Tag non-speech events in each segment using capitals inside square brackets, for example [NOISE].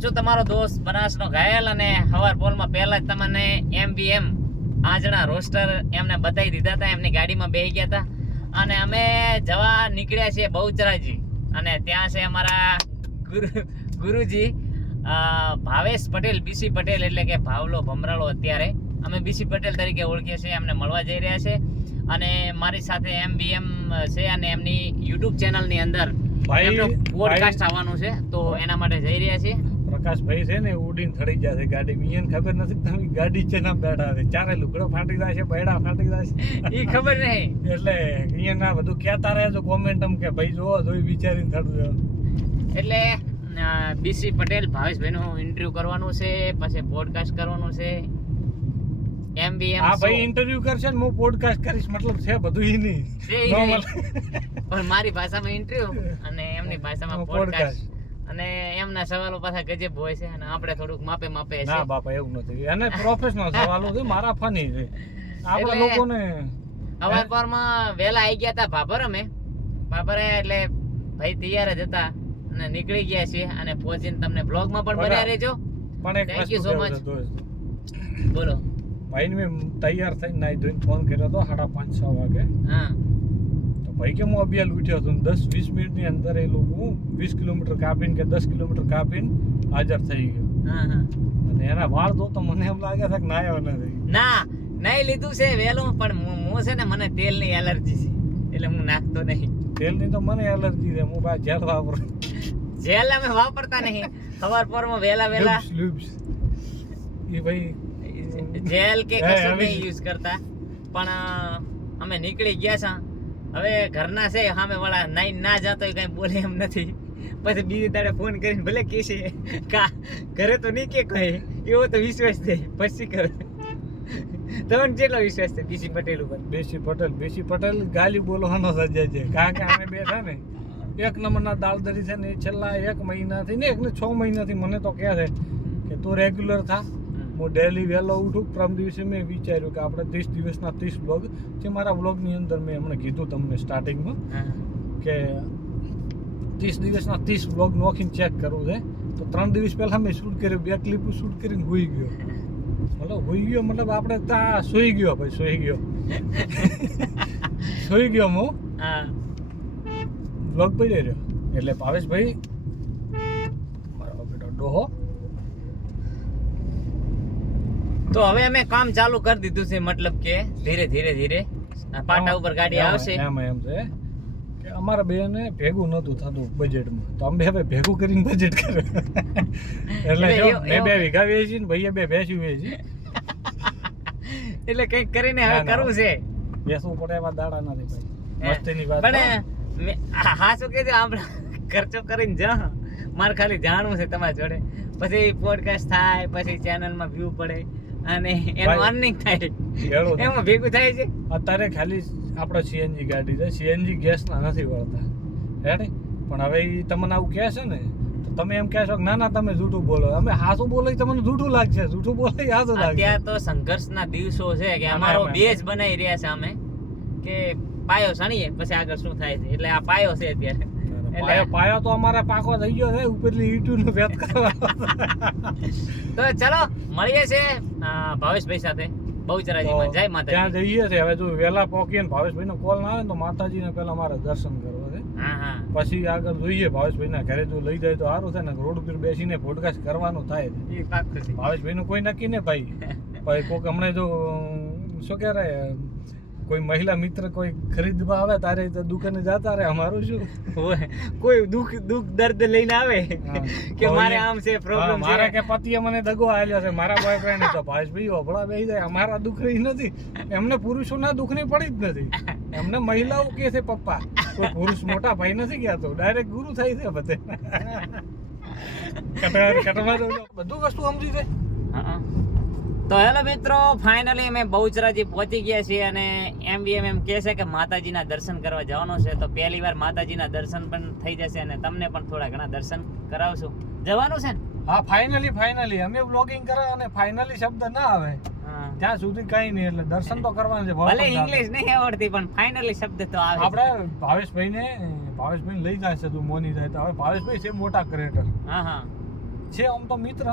હું છું તમારો દોસ્ત બનાસનો ઘાયલ અને હવાર પોલમાં પહેલા જ તમને એમ બી એમ આજના રોસ્ટર એમને બતાવી દીધા હતા એમની ગાડીમાં બેસી ગયા હતા. અને અમે જવા નીકળ્યા છીએ બહુચરાજી. અને ત્યાં છે અમારા ગુરુ ગુરુજી ભાવેશ પટેલ બીસી પટેલ એટલે કે ભાવલો ભમરાળો અત્યારે. અમે બીસી પટેલ તરીકે ઓળખીએ છીએ એમને મળવા જઈ રહ્યા છે. અને મારી સાથે એમ બી એમ છે અને એમની યુટ્યુબ ચેનલની અંદર પોડકાસ્ટ આવવાનું છે તો એના માટે જઈ રહ્યા છીએ. પ્રકાશભાઈ છે ને ઉડીને થડી જશે ગાડી. મિયન ખબર નથી તમે ગાડી છે ના બેઠા છે? ચારે લુકડો ફાટી છે બૈડા ફાટી છે એ ખબર નહીં. એટલે મિયન ના બધું કહેતા રહેજો કોમેન્ટ કે ભાઈ જોવો જોઈ વિચારીને થડું એટલે બીસી પટેલ ભાવેશભાઈનું ઇન્ટરવ્યુ કરવાનું છે પછી પોડકાસ્ટ કરવાનું છે. એમબીએમ આ ભાઈ ઇન્ટરવ્યુ કરશે ને હું પોડકાસ્ટ કરીશ મતલબ છે બધું ઈ નહીં. છે. પણ મારી ભાષામાં ઇન્ટરવ્યુ અને એમની ભાષામાં [LAUGHS] પોડકાસ્ટ અને એમના સવાલો પાછા ગજબ હોય છે અને આપણે થોડુંક માપે માપે છે. ના બાપા એવું નથી. અને પ્રોફેશનલ સવાલો છે મારા ફની છે. આપણે લોકોને હવાર પરમાં વેલા આવી ગયા હતા ભાભર અમે. ભાભર એટલે ભાઈ તૈયાર જ હતા અને નીકળી ગયા છીએ અને પહોંચીને તમને બ્લોગમાં પણ બન્યા રહેજો. પણ એક થેન્ક યુ સો. છે દોસ્ત. બોલો. ભાઈને મેં તૈયાર થઈને નાઈ ધોઈને ફોન કર્યો હતો સાડા પાંચ છ વાગે. હા. ભાઈ કે હું અભિયાન ઉઠ્યો હતો દસ વીસ મિનિટની અંદર એ લોકો વીસ કિલોમીટર કાપીને કે દસ કિલોમીટર કાપીને હાજર થઈ ગયો. હા હા. અને એના વાળ તો તો મને એમ લાગે છે કે નાયો નથી ના નહીં લીધું છે વહેલું પણ હું છે ને મને તેલની એલર્જી છે. એટલે હું નાખતો નહીં. તેલની તો મને એલર્જી છે હું ભાઈ જેલ વાપરું. જેલ અમે વાપરતા નહીં. સવાર પરમાં વહેલા લુપ્સ એ ભાઈ જેલ કે કશું નહીં યુઝ કરતા. પણ અમે નીકળી ગયા છે. હવે ઘરના છે સામે વાળા નાઈ ના જતો કઈ બોલે એમ નથી. પછી બીજી દાડે ફોન કરીને ભલે કે છે, કા, ઘરે તો નહીં કે કહે એવો તો વિશ્વાસ છે. પછી કર? તમને કેટલો વિશ્વાસ છે બીસી પટેલ ઉપર? બેસી પટેલ બેસી પટેલ ગાલી બોલવાનો સજ્જા છે. કારણ કે અમે બેઠા ને, એક નંબરના દાળદરી છે ને છેલ્લા એક મહિનાથી ને, એક ને છ મહિનાથી મને તો કહે છે કે તું રેગ્યુલર થા. હું ડેલી વહેલો ઉઠું પ્રમ દિવસે મેં વિચાર્યું કે આપણે ત્રીસ દિવસના ત્રીસ બ્લોગ જે મારા બ્લોગની અંદર મેં હમણાં કીધું તમને સ્ટાર્ટિંગમાં કે ત્રીસ દિવસના ત્રીસ બ્લોગ નોખીને ચેક કરવું છે. તો ત્રણ દિવસ પહેલાં મેં શૂટ કર્યું બે ક્લિપ શૂટ કરીને હોઈ ગયો. મતલબ હોઈ ગયો મતલબ આપણે ત્યાં સૂઈ ગયો ભાઈ સુઈ ગયો. [LAUGHS] સુઈ ગયો હું. હા. બ્લોગ પડી રહ્યો. એટલે ભાવેશભાઈ મારો બેટો ડોહો. તો હવે અમે કામ ચાલુ કરી દીધું છે મતલબ કે ધીરે ધીરે ધીરે. પાટા ઉપર ગાડી આવશે. એમ એમ છે. કે અમારા બેને ભેગું નહોતું થતું બજેટમાં તો અમે હવે ભેગું કરીને બજેટ કરે. એટલે મેં બે વીઘા વેચી ને ભાઈએ બે ભેંસી વેચી. એટલે કંઈક કરીને હવે. કરવું છે. બેસવું પડે એવા દાડા નથી ભાઈ. મસ્તીની વાત પણ હા, શું કે આપણે ખર્ચો કરીને જા મારે ખાલી જાણવું છે તમારી જોડે. પછી પોડકાસ્ટ થાય પછી ચેનલમાં વ્યૂ પડે. અને એનું અર્નિંગ થાય. એમાં ભેગું થાય છે? અત્યારે ખાલી આપણે સીએનજી ગાડી છે. સીએનજી ગેસના નથી વળતા. હેડે પણ હવે એ તમને આવું કહે છે ને તો તમે એમ કહેશો કે ના ના તમે જૂઠું બોલો. અમે હાસું બોલો તમને જૂઠું લાગશે. જૂઠું બોલો હાસું લાગશે. અત્યારે તો સંઘર્ષના દિવસો છે કે અમારો. બેઝ બનાવી રહ્યા છે અમે. કે પાયો સણીએ પછી આગળ શું થાય છે? એટલે આ પાયો છે અત્યારે. એટલે- પાયો તો અમારે પાકો થઈ ગયો છે ઉપરલી ઈટું નો કરવા. તો ચલો મળીએ છે ભાવેશભાઈ સાથે. બહુચરાજીમાં જય ત્યાં જઈએ છે હવે જો વેલા પહોંચીએ ભાવેશભાઈ નો કોલ ના આવે તો માતાજી ને પેલા મારે દર્શન કરવા છે. પછી આગળ જોઈએ ભાવેશભાઈ ના ઘરે જો લઈ જાય તો સારું છે ને રોડ ઉપર બેસીને પોડકાસ્ટ કરવાનું થાય ભાવેશભાઈ નું કોઈ નક્કી ને ભાઈ. [LAUGHS] ભાઈ કોક હમણાં જો શું કહેવાય કોઈ મહિલા મિત્ર કોઈ ખરીદવા આવે તારે દુકાને જતા રહે અમારું શું? હોય. કોઈ દુઃખ દુઃખ દર્દ લઈને આવે કે મારે આમ છે પ્રોબ્લેમ મારે કે પતિએ મને દગો આલ્યો છે. મારા બોયફ્રેન્ડ તો ભાઈ હોભળા બેહી જાય. અમારા દુઃખ રહી નથી. એમને પુરુષોના દુઃખની પડી જ નથી. એમને મહિલાઓ કે છે પપ્પા. કોઈ પુરુષ મોટા ભાઈ નથી ગયા તો ડાયરેક્ટ ગુરુ થાય છે બધે. [LAUGHS] કટાર કટવાર બધું વસ્તુ સમજી છે? હા. તો હેલો મિત્રો ફાઇનલી અમે બહુચરાજી પહોંચી ગયા છીએ અને એમ બી એમ એમ કહે છે કે માતાજીના દર્શન કરવા જવાનું છે. તો પહેલી વાર માતાજીના દર્શન પણ થઈ જશે અને તમને પણ થોડા ઘણા દર્શન કરાવશું. જવાનું છે ને? હા ફાઇનલી ફાઇનલી અમે બ્લોગિંગ કરે અને ફાઇનલી શબ્દ ના આવે. ત્યાં સુધી કઈ નહીં એટલે દર્શન તો કરવાનું છે ભલે ઇંગ્લિશ નહીં આવડતી પણ ફાઇનલી શબ્દ તો આવે આપણે ભાવેશભાઈ ને ભાવેશભાઈ લઈ જાય છે તું મોની જાય તો. હવે ભાવેશભાઈ છે મોટા ક્રિએટર હા હા. છે આમ તો મિત્ર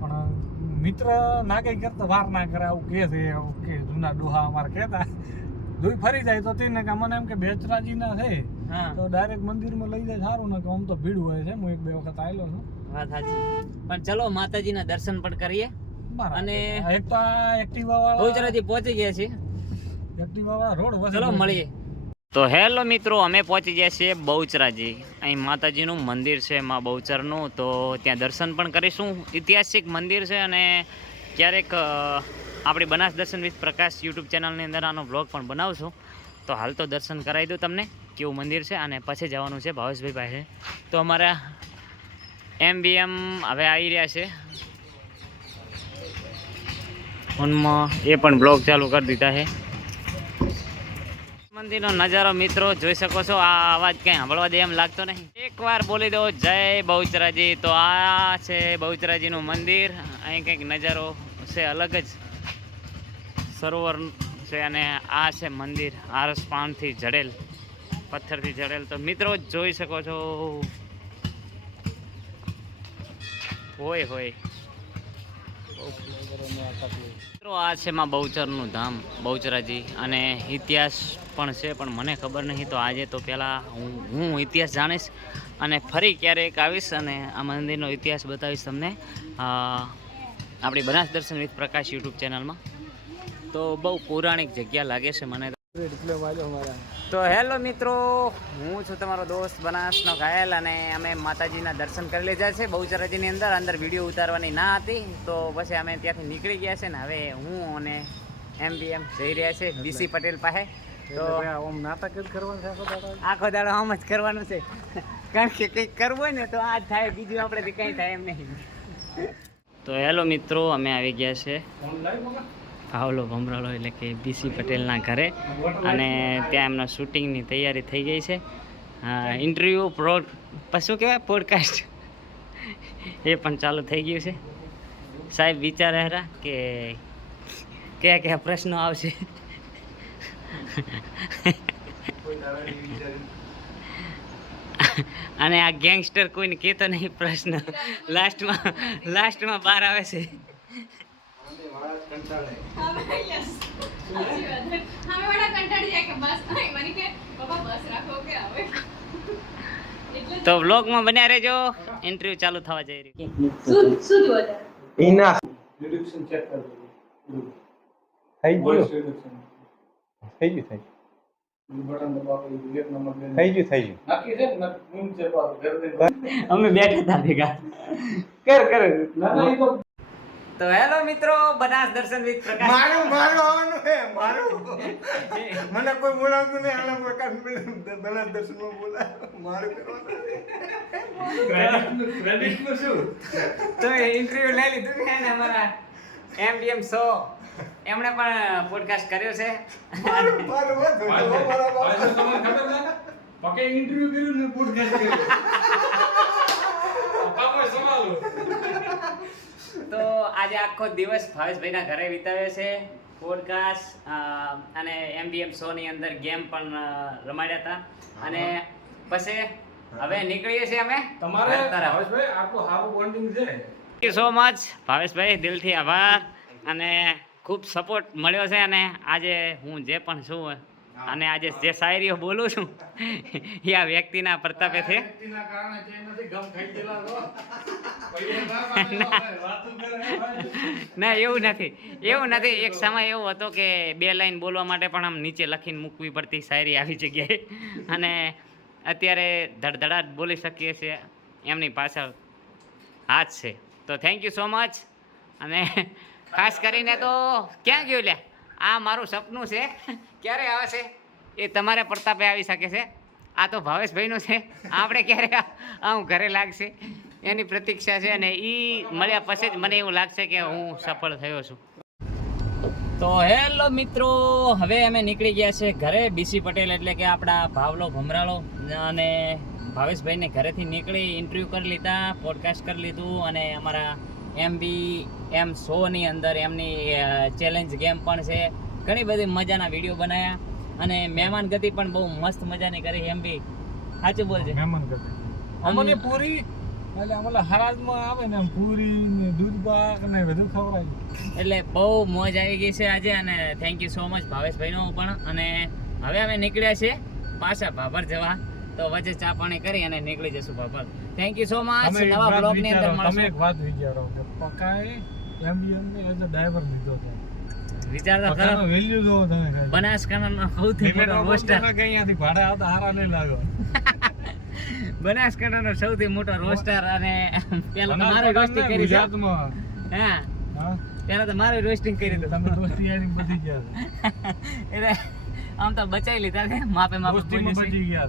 પણ મિત્ર ના કઈ કરતા વાર ના કરે આવું કે છે આવું કે જૂના ડોહા અમારે કહેતા. જોઈ ફરી જાય તો તેને કે મને એમ કે બેચરાજી ના છે. હા. તો ડાયરેક્ટ મંદિરમાં લઈ જાય સારું ને કે આમ તો ભીડ હોય છે હું એક બે વખત આવેલો છું. વાત સાચી. પણ ચલો માતાજીના દર્શન પણ કરીએ. અને- એક તો એક્ટિવા વાળા બહુચરાજી પહોંચી ગયા છે એક્ટિવા વાળા રોડ ચલો મળીએ. તો હેલો મિત્રો, અમે પહોંચી ગયા છીએ બહુચરાજી. અહીં માતાજીનું મંદિર છે માં બહુચરનું. તો ત્યાં દર્શન પણ કરીશું. ઐતિહાસિક મંદિર છે અને ક્યારેક આપણી બનાસ દર્શન વિથ પ્રકાશ યુટ્યુબ ચેનલની અંદર આનો બ્લોગ પણ બનાવશું. તો હાલ તો દર્શન કરાવી દઉં તમને, કેવું મંદિર છે અને પછી જવાનું છે ભાવેશભાઈ પાસે. તો અમારા એમ બી એમ હવે આવી રહ્યા છે. ફોનમાં એ પણ બ્લોગ ચાલુ કરી દીધા છે. મંદિરનો નજારો મિત્રો જોઈ શકો છો. આ અવાજ કંઈ સાંભળવા દે એમ લાગતો નહીં. એકવાર બોલી દો, જય બહુચરાજી. તો આ છે બહુચરાજીનું મંદિર. અહીં કંઈક નજારો છે અલગ જ. સરોવર છે અને આ છે મંદિર. આરસ પાનથી જડેલ, પથ્થરથી જડેલ. તો મિત્રો જોઈ શકો છો. હોય હોય મિત્રો, આ છે માં બહુચરનું ધામ, બહુચરાજી. અને ઇતિહાસ પણ છે, પણ મને ખબર નહીં, તો આજે તો પહેલાં હું હું ઇતિહાસ જાણીશ અને ફરી ક્યારેક આવીશ અને આ મંદિરનો ઇતિહાસ બતાવીશ તમને. આપણી બનાસ દર્શન વિથ પ્રકાશ યુટ્યુબ ચેનલમાં. તો બહુ પૌરાણિક જગ્યા લાગે છે મને. તો. હેલો મિત્રો હું છું તમારો દોસ્ત બનાસનો ઘાયલ અને અમે માતાજીના દર્શન કરી લીધા છે બહુચરાજીની અંદર અંદર વીડિયો ઉતારવાની ના હતી. તો પછી અમે ત્યાંથી નીકળી ગયા છે ને હવે હું અને એમ બી એમ જઈ રહ્યા છે બીસી પટેલ પાસે. તો તો આમ નાટક જ કરવાનું છે આખો દાડો? આમ જ કરવાનું છે. કારણ કે કંઈક કરવું હોય ને તો આ થાય બીજું આપણે કંઈ થાય એમ નહીં. તો હેલો મિત્રો અમે આવી ગયા છે. લાવી ભમરાળો એટલે કે બીસી પટેલના ઘરે. અને ત્યાં એમના શૂટિંગની તૈયારી થઈ ગઈ છે. ઇન્ટરવ્યૂ પ્રોડ શું કહેવાય? પોડકાસ્ટ એ પણ ચાલુ થઈ ગયું છે. સાહેબ વિચારે હરા કે કયા કયા પ્રશ્નો આવશે. અને આ ગેંગસ્ટર કોઈને કહેતો નહીં, પ્રશ્ન. લાસ્ટમાં લાસ્ટમાં બહાર આવે છે. અમે yes. સાચી વાત અમે બધા કંટાળી જાય કે બસ નહીં મને કે પપ્પા બસ રાખો કે હવે. એટલે તો વ્લોગમાં બન્યા રહેજો. ઇન્ટરવ્યુ ચાલુ થવા જઈ રહ્યું. શું શું check કરજો. થઈ ગયું. થઈ ગયું થઈ. અમે બેઠા હતા ભેગા. કર કર. ના, ના, ઈ તો હેલો મિત્રો બનાસ દર્શન વિથ પ્રકાશ. મારું મારું આવવાનું હે મારું. [LAUGHS] મને કોઈ બોલાવતું નહીં આના પ્રકાશ બનાસ દર્શનમાં બોલાય મારું કરવાનું credit નું શું? તો ઇન્ટરવ્યુ લઈ લીધું ને એને અમારા એમડીએમ સો એમણે પણ પોડકાસ્ટ કર્યો છે. મારું મારું મારું મારું મારું મારું મારું મારું મારું મારું ખબર છે? પકે interview કર્યું ને podcast કર્યું. પાપા સવાલો. તો આજે આખો દિવસ ભાવેશભાઈના ઘરે વિતાવ્યો છે. પોડકાસ્ટ અને એમબીએમ શો ની અંદર ગેમ પણ રમાડ્યા હતા. અને પછી હવે નીકળીએ છીએ અમે. તમારે ભાવેશભાઈ આટલું સારું બોન્ડિંગ છે? થેન્ક યુ સો મચ ભાવેશભાઈ દિલથી આભાર. અને ખૂબ સપોર્ટ મળ્યો છે અને આજે હું જે પણ છું અને આજે જે શાયરીઓ બોલું છું એ આ વ્યક્તિના પ્રતાપે છે. ના એવું નથી. એવું નથી. એક સમય એવો હતો કે બે લાઈન બોલવા માટે પણ આમ નીચે લખીને મૂકવી પડતી શાયરી આવી જગ્યાએ. અને અત્યારે ધડધડાટ બોલી શકીએ છીએ. એમની પાછળ હાથ છે. તો થેન્ક યુ સો મચ અને ખાસ કરીને તો ક્યાં ગયું લે આ મારું સપનું છે. ક્યારે આવે છે? એ તમારા પ્રતાપે આવી શકે છે. આ તો ભાવેશભાઈનું છે. આપણે ક્યારે આમ ઘરે લાગશે? એની પ્રતીક્ષા છે અને એ મળ્યા પછી જ મને એવું લાગશે કે હું સફળ થયો છું. તો હેલો મિત્રો, હવે અમે નીકળી ગયા છે ઘરે. બીસી પટેલ એટલે કે આપણા ભાવલો ભમરાળો અને ભાવેશભાઈને ઘરેથી નીકળી ઇન્ટરવ્યૂ કરી લીધા પોડકાસ્ટ કરી લીધું અને અમારા એમ બી એમ શોની અંદર એમની ચેલેન્જ ગેમ પણ છે. ઘણી બધી મજાના વીડિયો બનાવ્યા અને મહેમાન ગતિ પણ બહુ મસ્ત મજાની કરી એમ બી. સાચું બોલજે. મહેમાન ગતિ. અમને પૂરી એટલે આમ હરાજમાં આવે ને પૂરી ને દૂધ પાક ને બધું ખવડાય એટલે બહુ મોજ આવી ગઈ છે આજે અને થેન્ક યુ સો મચ ભાવેશભાઈનો પણ. અને હવે અમે નીકળ્યા છે પાછા ભાભર જવા. તો વચ્ચે ચા પાણી કરી અને નીકળી જશું Bhabhar. Thank you so much નવા બ્લોગની અંદર મળશું તમે એક વાત વિચારો કે પકાએ એમ ને એઝ અ ડ્રાઈવર લીધો છે. વિચાર તો પકાનો ખરો વેલ્યુ જોવો તમે બનાસકાંઠાનો સૌથી મોટો રોસ્ટર કે અહીંયાથી ભાડે આવતા હારા નહીં લાગો. [LAUGHS] બનાસકાંઠાનો સૌથી મોટો રોસ્ટર અને પેલા તો મારે રોસ્ટિંગ કરી ગુજરાતમાં. હા. હા? પેલા તો મારે રોસ્ટિંગ કરી તમે દીધું. યારી બધી ગયા [LAUGHS] એટલે આમ તો બચાવી લીધા માપે માપે બચી ગયા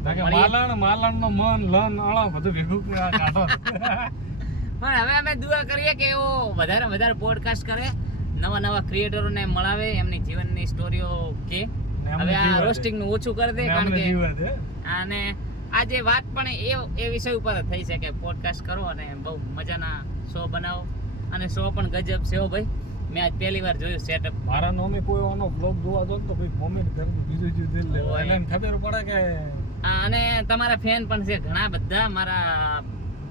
હતા માલણ માલણ નો મન લન અળા બધું ભેગું કાઢો [LAUGHS] પણ હવે અમે દુઆ કરીએ કે એવો વધારે વધારે પોડકાસ્ટ કરે. નવા નવા ક્રિએટરોને મળાવે એમની જીવનની સ્ટોરીઓ કે. હવે આ જીવવા રોસ્ટિંગનું ઓછું કરી દે કારણ કે. અને આજે વાત પણ એ એ વિષય ઉપર થઈ છે કે પોડકાસ્ટ કરો અને બહુ મજાના શો બનાવો. અને શો પણ ગજબ છે ભાઈ. મેં આજ પહેલી વાર જોયું સેટઅપ મારા નોમે કોઈ આનો બ્લોગ જોવા જો તો ભાઈ કોમેન્ટ કરજો બીજું બીજું દિલ લે એને ખબર પડે કે અને તમારા ફેન પણ છે ઘણા બધા મારા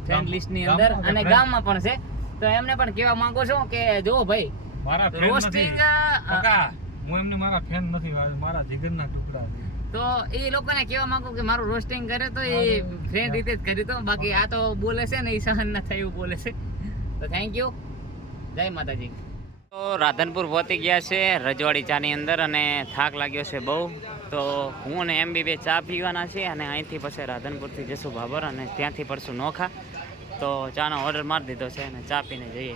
ફ્રેન્ડ ગામ- લિસ્ટની અંદર. અને? ગામમાં પણ છે. તો એમને પણ કહેવા માંગુ છું કે જો ભાઈ મારા ફેન રોસ્ટિંગ નથી. પકા હું એમને મારા ફેન નથી મારા જીગરના ટુકડા છે. તો એ લોકોને કહેવા માંગુ કે મારું રોસ્ટિંગ કરે તો એ ફ્રેન્ડ રીતે જ કર્યું તો બાકી આ તો બોલે છે ને એ સહન ના થાય એવું બોલે છે. તો થેન્ક યુ જય માતાજી. તો રાધનપુર પહોંચી ગયા છે રજવાડી ચાની અંદર અને થાક લાગ્યો છે બહુ. તો હું અને એમ બી બે ચા પીવાના છે અને અહીંથી પછી રાધનપુરથી જશું ભાભર અને ત્યાંથી પડશું નોખા. તો ચાનો ઓર્ડર મારી દીધો છે અને ચા પીને જઈએ.